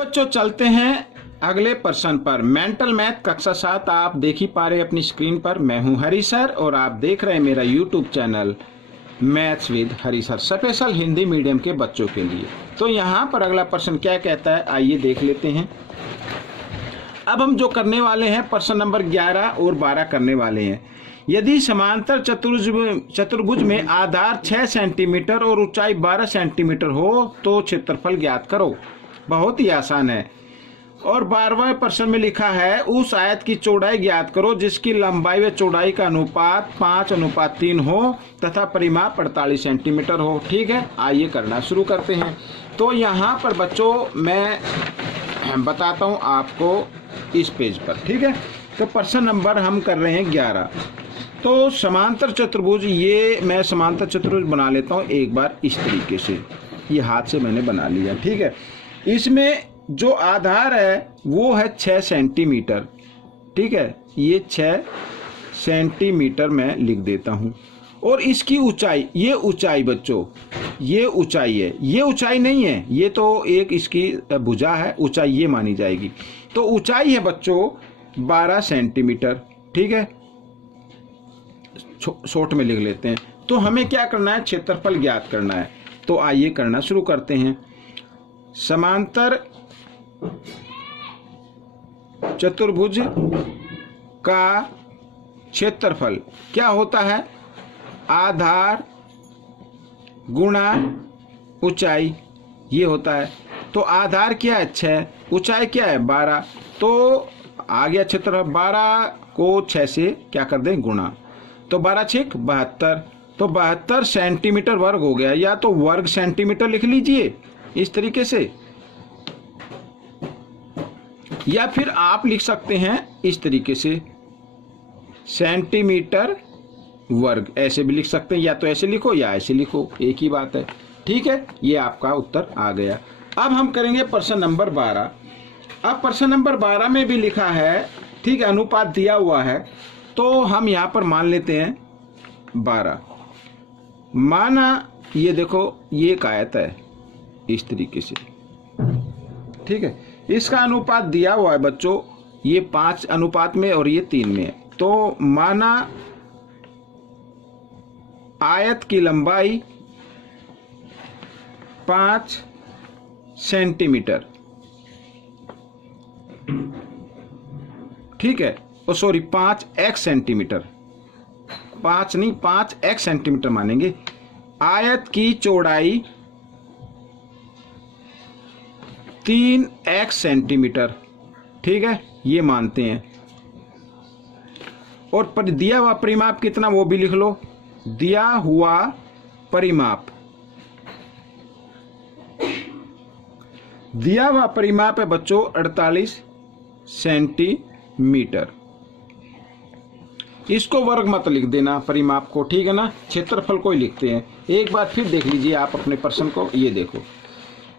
बच्चों चलते हैं अगले प्रश्न पर। मेंटल मैथ कक्षा 7 आप देख ही पा रहे अपनी स्क्रीन पर। मैं हूं हरी सर और आप देख रहे हैं मेरा YouTube channel maths with Hari sir, special Hindi medium के बच्चों के लिए। तो यहाँ पर अगला प्रश्न क्या कहता है, आइए देख लेते हैं। अब हम जो करने वाले हैं प्रश्न नंबर 11 और 12 करने वाले हैं। यदि समांतर चतुर्भुज में आधार 6 सेंटीमीटर और ऊंचाई 12 सेंटीमीटर हो तो क्षेत्रफल ज्ञात करो। बहुत ही आसान है। और 12वें प्रश्न में लिखा है उस आयत की चौड़ाई ज्ञात करो जिसकी लंबाई व चौड़ाई का अनुपात 5:3 हो तथा परिमाप 48 सेंटीमीटर हो। ठीक है, आइए करना शुरू करते हैं। तो यहाँ पर बच्चों मैं बताता हूँ आपको इस पेज पर। ठीक है, तो प्रश्न नंबर हम कर रहे हैं 11। तो समांतर चतुर्भुज, ये मैं समांतर चतुर्भुज बना लेता हूँ एक बार इस तरीके से। ये हाथ से मैंने बना लिया। ठीक है, इसमें जो आधार है वो है 6 सेंटीमीटर। ठीक है, ये 6 सेंटीमीटर मैं लिख देता हूँ। और इसकी ऊंचाई, ये ऊंचाई बच्चों, ये ऊंचाई है, ये ऊंचाई नहीं है, ये तो एक इसकी भुजा है, ऊंचाई ये मानी जाएगी। तो ऊंचाई है बच्चों 12 सेंटीमीटर। ठीक है, शॉर्ट में लिख लेते हैं। तो हमें क्या करना है, क्षेत्रफल ज्ञात करना है। तो आइए करना शुरू करते हैं। समांतर चतुर्भुज का क्षेत्रफल क्या होता है, आधार गुणा ऊंचाई, ये होता है। तो आधार क्या है 6, ऊंचाई क्या है 12, तो आ गया क्षेत्रफल। 12 को 6 से क्या कर दें, गुणा। तो 12 6 72, तो 72 सेंटीमीटर वर्ग हो गया। या तो वर्ग सेंटीमीटर लिख लीजिए इस तरीके से, या फिर आप लिख सकते हैं इस तरीके से सेंटीमीटर वर्ग, ऐसे भी लिख सकते हैं। या तो ऐसे लिखो या ऐसे लिखो, एक ही बात है। ठीक है, ये आपका उत्तर आ गया। अब हम करेंगे प्रश्न नंबर 12। अब प्रश्न नंबर 12 में भी लिखा है, ठीक है, अनुपात दिया हुआ है। तो हम यहाँ पर मान लेते हैं 12। माना ये देखो, ये एक आयत है इस तरीके से। ठीक है, इसका अनुपात दिया हुआ है बच्चों, ये 5 अनुपात में और ये 3 में। तो माना आयत की लंबाई 5 सेंटीमीटर। ठीक है, ओ सॉरी 5x सेंटीमीटर, 5 नहीं 5x सेंटीमीटर मानेंगे। आयत की चौड़ाई 3x सेंटीमीटर। ठीक है, ये मानते हैं। और दिया हुआ परिमाप कितना वो भी लिख लो। दिया हुआ परिमाप, दिया हुआ परिमाप है बच्चों 48 सेंटीमीटर। इसको वर्ग मत लिख देना परिमाप को, ठीक है ना, क्षेत्रफल को ही लिखते हैं। एक बार फिर देख लीजिए आप अपने प्रश्न को। ये देखो,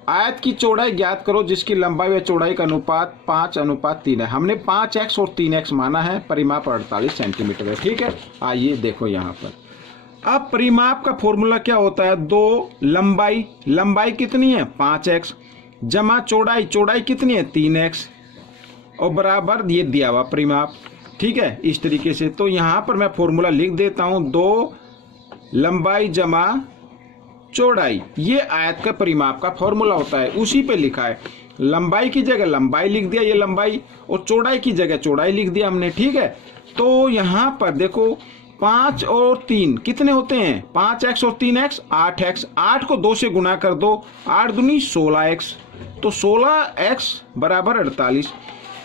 आयत की चौड़ाई ज्ञात करो जिसकी लंबाई व चौड़ाई का अनुपात 5:3 है। हमने 5x और 3x माना है, परिमाप 48 सेंटीमीटर है। ठीक है, आइए देखो यहाँ पर। अब परिमाप का फॉर्मूला क्या होता है, 2 लंबाई, लंबाई कितनी है 5x, जमा चौड़ाई, चौड़ाई कितनी है 3x, और बराबर ये दिया हुआ परिमाप। ठीक है, इस तरीके से। तो यहाँ पर मैं फॉर्मूला लिख देता हूँ, 2 लंबाई जमा चौड़ाई, ये आयत का परिमाप का फॉर्मूला होता है। उसी पे लिखा है, लंबाई की जगह लंबाई लिख दिया ये लंबाई, और चौड़ाई की जगह चौड़ाई लिख दिया हमने। ठीक है, तो यहाँ पर देखो 5 और 3 कितने होते हैं, 5x और 3x 8x। 8 को 2 से गुना कर दो, 8 दूनी 16x। तो 16x बराबर 48,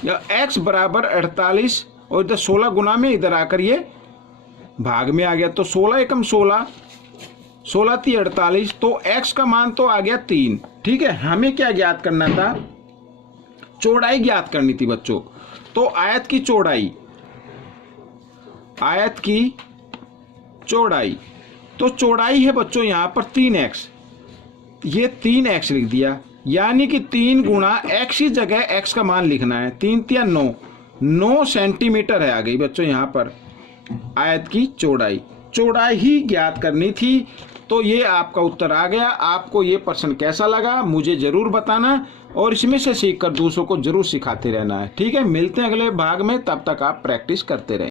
या x बराबर 48, और इधर 16 गुना में इधर आकर ये भाग में आ गया। तो 16 एकम 16, 16 3 48। तो x का मान तो आ गया 3। ठीक है, हमें क्या ज्ञात करना था, चौड़ाई ज्ञात करनी थी बच्चों। तो आयत की चौड़ाई, आयत की चौड़ाई, तो चौड़ाई है बच्चों यहाँ पर 3x, ये 3x लिख दिया। यानी कि 3 गुणा x की जगह x का मान लिखना है। 3 3 9, 9 सेंटीमीटर है आ गई बच्चों यहाँ पर आयत की चौड़ाई। चौड़ाई ही ज्ञात करनी थी, तो ये आपका उत्तर आ गया। आपको ये प्रश्न कैसा लगा मुझे जरूर बताना, और इसमें से सीखकर दूसरों को जरूर सिखाते रहना है। ठीक है, मिलते हैं अगले भाग में, तब तक आप प्रैक्टिस करते रहें।